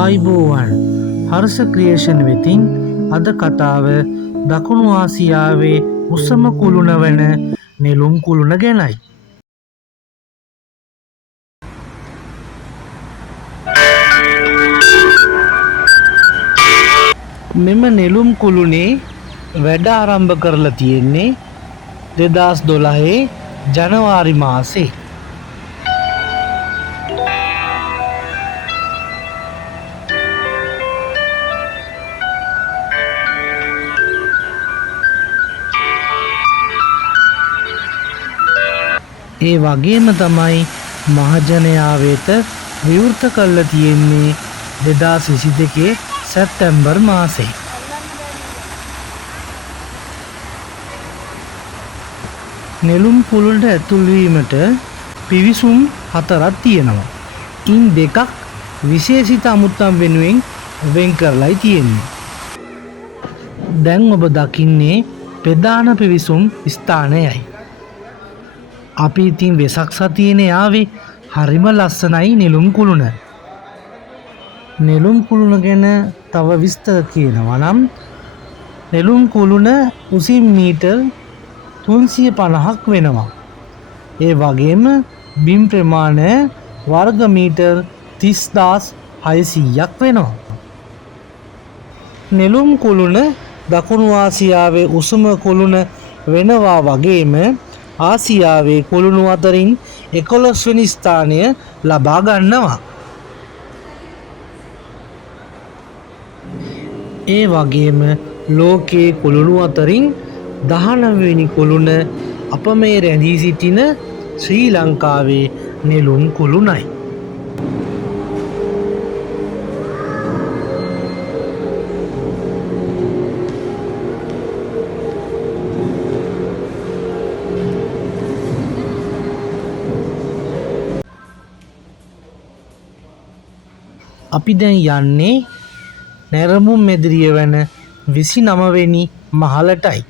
ආයිබෝවන් Harsha creation වෙතින් අද කතාව දකුණු ආසියාවේ උසම කුළුණ වන නෙළුම් කුළුණ ගැනයි. මෙම නෙළුම් කුළුණේ වැඩ ආරම්භ කරලා තියෙන්නේ 2012 ජනවාරි මාසේ. ඒ වගේම තමයි මහජනයා වෙත විවෘත කරලා තියෙන්නේ 2022 සැප්තැම්බර් මාසේ. නෙළුම් කුළුණට ඇතුල් වීමට පිවිසුම් 4ක් තියෙනවා. ඉන් දෙකක් විශේෂිත අමුත්තම් වෙනුවෙන් වෙන් කරලායි තියෙන්නේ. දැන් ඔබ දකින්නේ ප්‍රධාන පිවිසුම් ස්ථානයයි. අපි ඉතින් වෙසක් සතියේනේ ආවේ. හරිම ලස්සනයි නෙළුම් කුළුණ. නෙළුම් කුළුණ ගැන තව විස්තර කියනවා නම් නෙළුම් කුළුණ උසින් මීටර් 350ක් වෙනවා. ඒ වගේම බිම් ප්‍රමාණය වර්ග මීටර් 30,600ක් වෙනවා. නෙළුම් කුළුණ දකුණු ආසියාවේ උසම කුළුණ වෙනවා වගේම ආසියාවේ කුළුණු අතරින් 11 වෙනි ස්ථානය ලබා ගන්නවා. ඒ වගේම ලෝකයේ කුළුණු අතරින් 19 වෙනි කුළුණ අප මේ රැඳී සිටින ශ්‍රී ලංකාවේ නෙළුම් කුළුණයි. අපි දැන් යන්නේ නැරඹුම් මැදිරිය වන 29 වෙනි මහලටයි.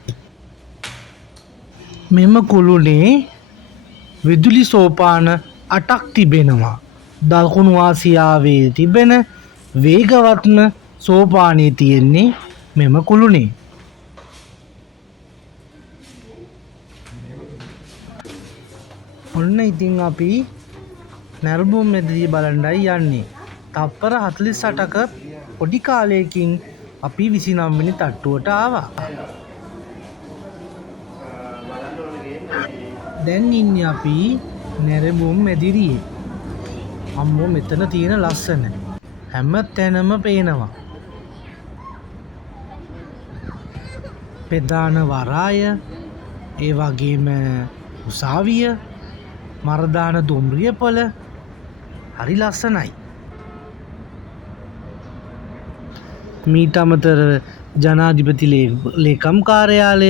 මෙම කුළුණේ විදුලි සෝපාන 8ක් තිබෙනවා. දකුණු ආසියාවේ තිබෙන වේගවත්ම සෝපානයේ තියෙන්නේ මෙම කුළුණේ. ඔන්න ඉතින් අපි නැරඹුම් මැදිරිය බලන්නයි යන්නේ. තප්පර 48ක පොඩි කාලයකින් අපි 29 වෙනි තට්ටුවට ආවා. දැන් ඉන්නේ අපි නැරඹුම් මැදිරියේ. අම්මෝ මෙතන තියෙන ලස්සන හැම තැනම පේනවා. ප්‍රධාන වරාය, ඒ වගේම උසාවිය, මරදාන දුම්රිය පොළ හරි ලස්සනයි. මීට අමතරව ජනාධිපති ලේකම් කාර්යාලය,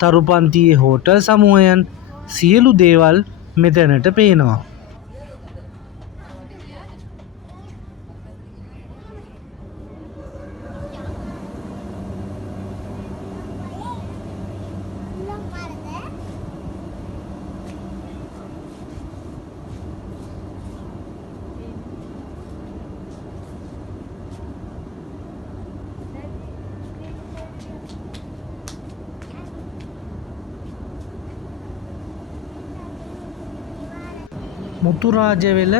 තරුපන්තියේ හෝටල් සමූහයන් සියලු දේවල් මෙතැනට පේනවා. මුතුරාජවෙල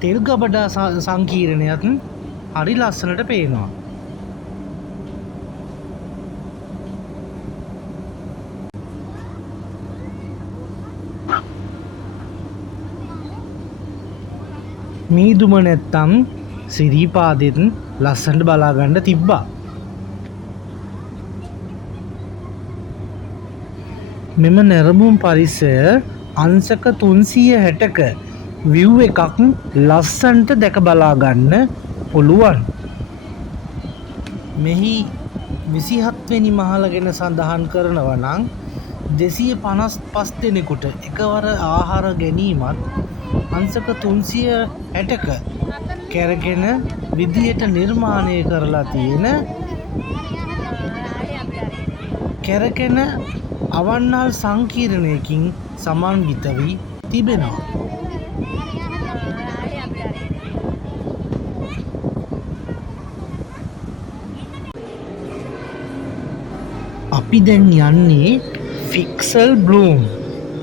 තෙල් ගබඩා සංකීර්ණයත් හරි ලස්සනට පේනවා. මීදුම නැත්තම් සිරීපාදෙත් ලස්සනට බලාගන්න තිබ්බා. මෙම නැරඹුම් පරිසරය අංශක 360ක විව් එකක් ලස්සන්ට දැක බලා ගන්න පුළුවන්. මෙහි 27 වෙනි මහල ගැන සඳහන් කරනවා නම් 255 දෙනෙකුට එකවර ආහාර ගැනීමත් අංශක 360ක කැරගෙන විදියට නිර්මාණය කරලා තියෙන කැරගෙන අවන්නල් සංකීර්ණයකින් සමන්විත වී තිබෙනවා. අපි දැන් යන්නේ ෆික්සල් බ්ලූම්.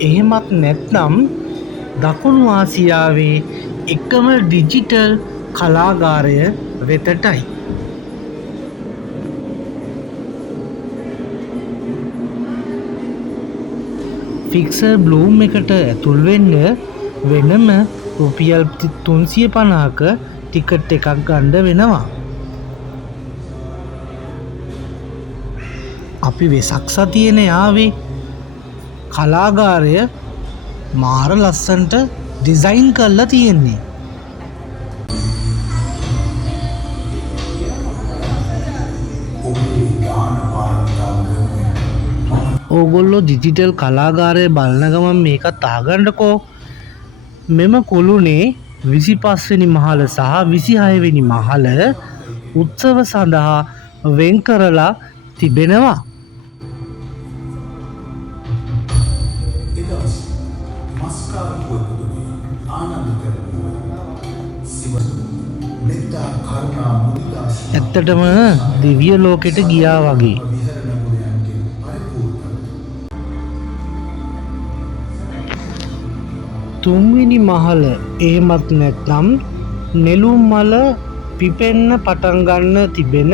එහෙමත් නැත්නම් දකුණු ආසියාවේ එකම ඩිජිටල් කලාගාරය වෙතටයි. ෆික්සල් බ්ලූම් එකට ඇතුල් වෙන්න වෙනම රුපියල් 350ක ටිකට් එකක් ගන්න වෙනවා. අපි වෙසක් සතියේනේ ආවේ. කලාගාරය මාර ලස්සනට ඩිසයින් කරලා තියෙන්නේ. ඕගොල්ලෝ ඩිජිටල් කලාගාරය බලන ගමන් මේකත් අහගන්නකෝ. මෙම කුළුණේ 25 වෙනි මහල සහ 26 වෙනි මහල උත්සව සඳහා වෙන් කරලා තිබෙනවා. ඇත්තටම දිව්‍ය ලෝකෙට ගියා වගේ. තුන්වෙනි මහල එහෙමත් නැත්නම් නෙළුම් මල පිපෙන්න පටන් ගන්න තිබෙන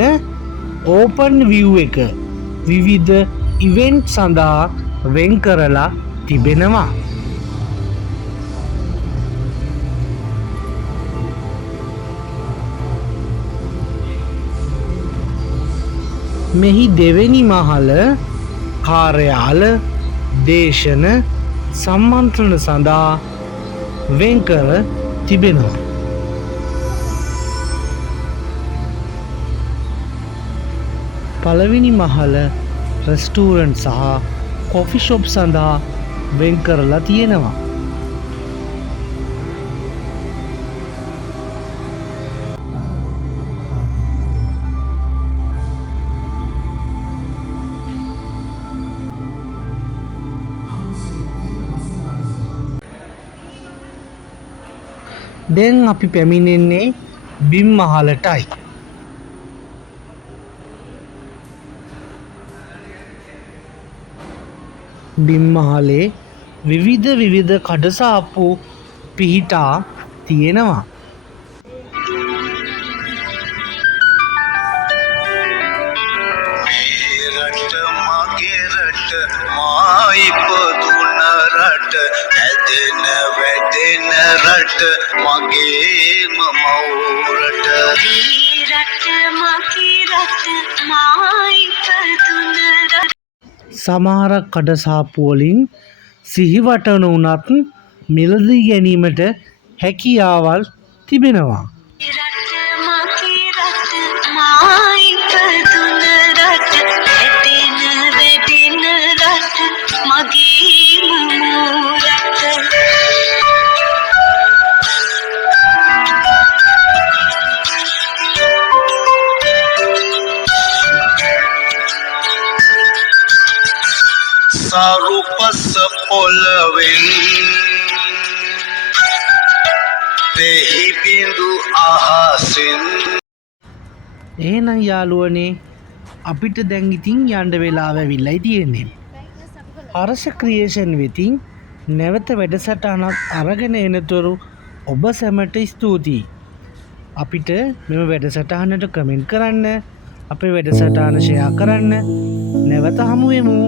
ඕපන් විව් එක විවිධ ඉවෙන්ට් සඳහා වෙන් කරලා තිබෙනවා. මෙහි දෙවෙනි මහල කාර්යාල දේශන සම්මන්ත්‍රණ සඳහා වෙන් කර තිබෙනවා. පළවෙනි මහල රෙස්ටුරන්ට් සහ කොෆි ෂොප් සඳහා වෙන් කරලා තියෙනවා. දැන් අපි පැමිණෙන්නේ බිම් මහලටයි. බිම් මහලේ විවිධ කඩසාප්පු පිහිටා තියෙනවා. මගේම මවුරට සමහර කඩසාප්පු වලින් සිහිවටන උනත් මිලදී ගැනීමට හැකියාවල් තිබෙනවා. සරුපස පොළවෙන් දෙහි බිඳු අහසින්. එහෙනම් යාළුවනේ අපිට දැන් ඉතින් යන්න වෙලාව ඇවිල්ලා තියෙන්නේ. හර්ෂ ක්‍රියේෂන් වෙතින් නැවත වැඩසටහනක් අරගෙන එනතුරු ඔබ සැමට ස්තුතියි. අපිට මෙම වැඩසටහනට කමෙන්ට් කරන්න, අපේ වැඩසටහන ෂෙයා කරන්න. නැවත හමු වෙමු.